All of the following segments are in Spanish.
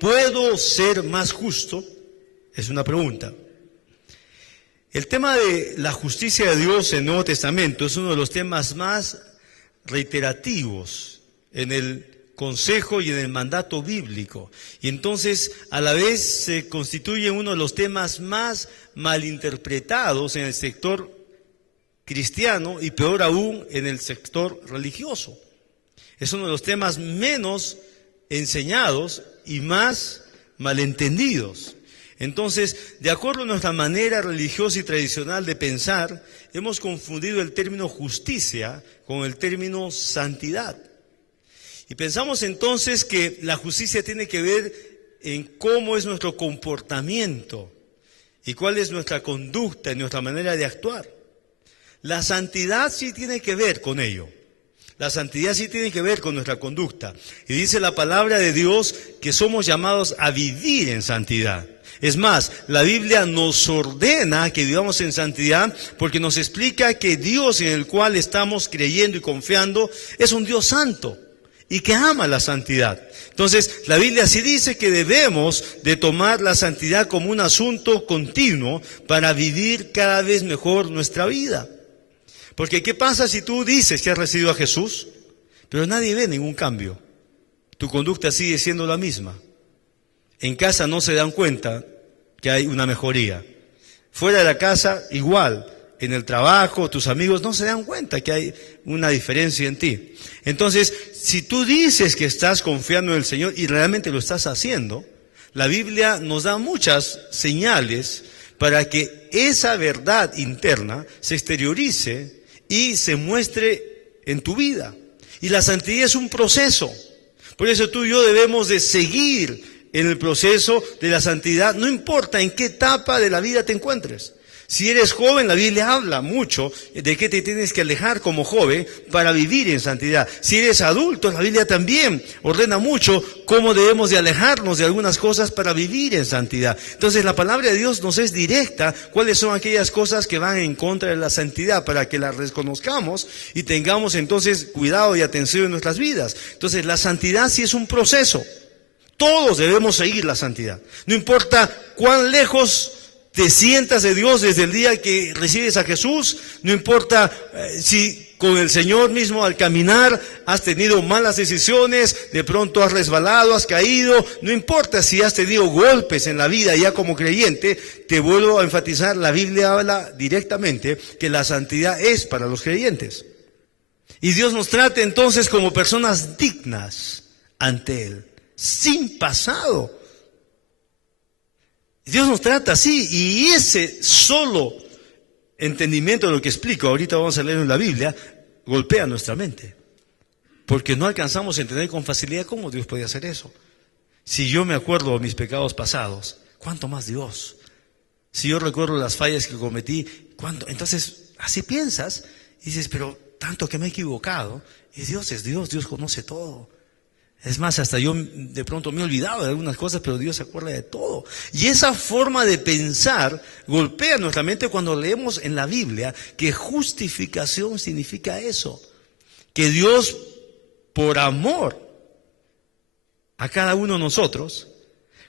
¿Puedo ser más justo? Es una pregunta. El tema de la justicia de Dios en el Nuevo Testamento es uno de los temas más reiterativos en el consejo y en el mandato bíblico. Y entonces, a la vez, se constituye uno de los temas más malinterpretados en el sector cristiano y peor aún en el sector religioso. Es uno de los temas menos enseñados y más malentendidos. Entonces, de acuerdo a nuestra manera religiosa y tradicional de pensar, hemos confundido el término justicia con el término santidad. Y pensamos entonces que la justicia tiene que ver en cómo es nuestro comportamiento y cuál es nuestra conducta y nuestra manera de actuar. La santidad sí tiene que ver con ello. La santidad sí tiene que ver con nuestra conducta. Y dice la palabra de Dios que somos llamados a vivir en santidad. Es más, la Biblia nos ordena que vivamos en santidad porque nos explica que Dios en el cual estamos creyendo y confiando es un Dios santo y que ama la santidad. Entonces, la Biblia sí dice que debemos de tomar la santidad como un asunto continuo para vivir cada vez mejor nuestra vida. Porque ¿qué pasa si tú dices que has recibido a Jesús, pero nadie ve ningún cambio? Tu conducta sigue siendo la misma. En casa no se dan cuenta que hay una mejoría. Fuera de la casa, igual. En el trabajo, tus amigos no se dan cuenta que hay una diferencia en ti. Entonces, si tú dices que estás confiando en el Señor y realmente lo estás haciendo, la Biblia nos da muchas señales para que esa verdad interna se exteriorice y se muestre en tu vida. Y la santidad es un proceso. Por eso tú y yo debemos de seguir en el proceso de la santidad, no importa en qué etapa de la vida te encuentres. Si eres joven, la Biblia habla mucho de que te tienes que alejar como joven para vivir en santidad. Si eres adulto, la Biblia también ordena mucho cómo debemos de alejarnos de algunas cosas para vivir en santidad. Entonces la palabra de Dios nos es directa cuáles son aquellas cosas que van en contra de la santidad para que las reconozcamos y tengamos entonces cuidado y atención en nuestras vidas. Entonces la santidad sí es un proceso. Todos debemos seguir la santidad. No importa cuán lejos te sientas de Dios desde el día que recibes a Jesús, no importa si con el Señor mismo al caminar has tenido malas decisiones, de pronto has resbalado, has caído, no importa si has tenido golpes en la vida ya como creyente, te vuelvo a enfatizar, la Biblia habla directamente que la santidad es para los creyentes. Y Dios nos trata entonces como personas dignas ante Él, sin pasado. Dios nos trata así, y ese solo entendimiento de lo que explico, ahorita vamos a leer en la Biblia, golpea nuestra mente. Porque no alcanzamos a entender con facilidad cómo Dios puede hacer eso. Si yo me acuerdo de mis pecados pasados, ¿cuánto más Dios? Si yo recuerdo las fallas que cometí, ¿cuánto? Entonces, así piensas, y dices, pero tanto que me he equivocado, y Dios es Dios, Dios conoce todo. Es más, hasta yo de pronto me he olvidado de algunas cosas, pero Dios se acuerda de todo. Y esa forma de pensar golpea nuestra mente cuando leemos en la Biblia que justificación significa eso. Que Dios, por amor a cada uno de nosotros,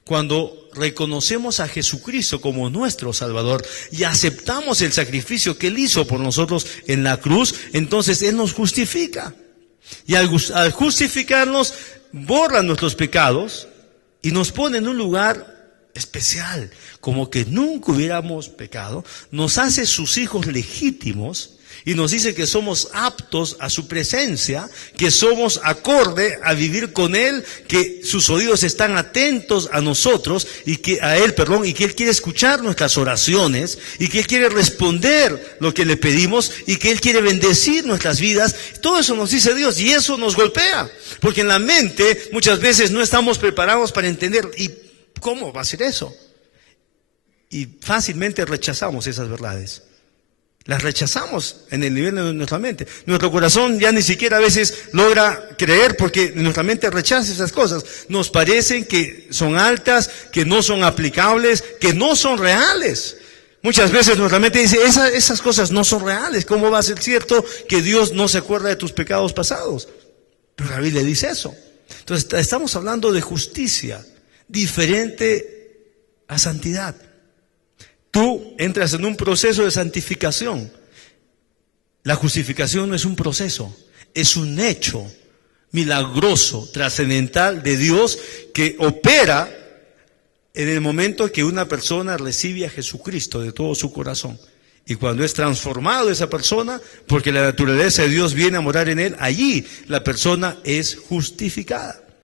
cuando reconocemos a Jesucristo como nuestro Salvador y aceptamos el sacrificio que Él hizo por nosotros en la cruz, entonces Él nos justifica. Y al justificarnos, borra nuestros pecados y nos pone en un lugar especial, como que nunca hubiéramos pecado, nos hace sus hijos legítimos y nos dice que somos aptos a su presencia, que somos acorde a vivir con Él, que sus oídos están atentos a nosotros y que a Él, y que Él quiere escuchar nuestras oraciones y que Él quiere responder lo que le pedimos y que Él quiere bendecir nuestras vidas. Todo eso nos dice Dios y eso nos golpea, porque en la mente muchas veces no estamos preparados para entender ¿y cómo va a ser eso? Y fácilmente rechazamos esas verdades. Las rechazamos en el nivel de nuestra mente. Nuestro corazón ya ni siquiera a veces logra creer porque nuestra mente rechaza esas cosas. Nos parecen que son altas, que no son aplicables, que no son reales. Muchas veces nuestra mente dice, esas cosas no son reales. ¿Cómo va a ser cierto que Dios no se acuerda de tus pecados pasados? Pero la Biblia dice eso. Entonces estamos hablando de justicia, diferente a santidad. Tú entras en un proceso de santificación. La justificación no es un proceso, es un hecho milagroso, trascendental de Dios que opera en el momento que una persona recibe a Jesucristo de todo su corazón. Y cuando es transformado esa persona, porque la naturaleza de Dios viene a morar en él, allí la persona es justificada.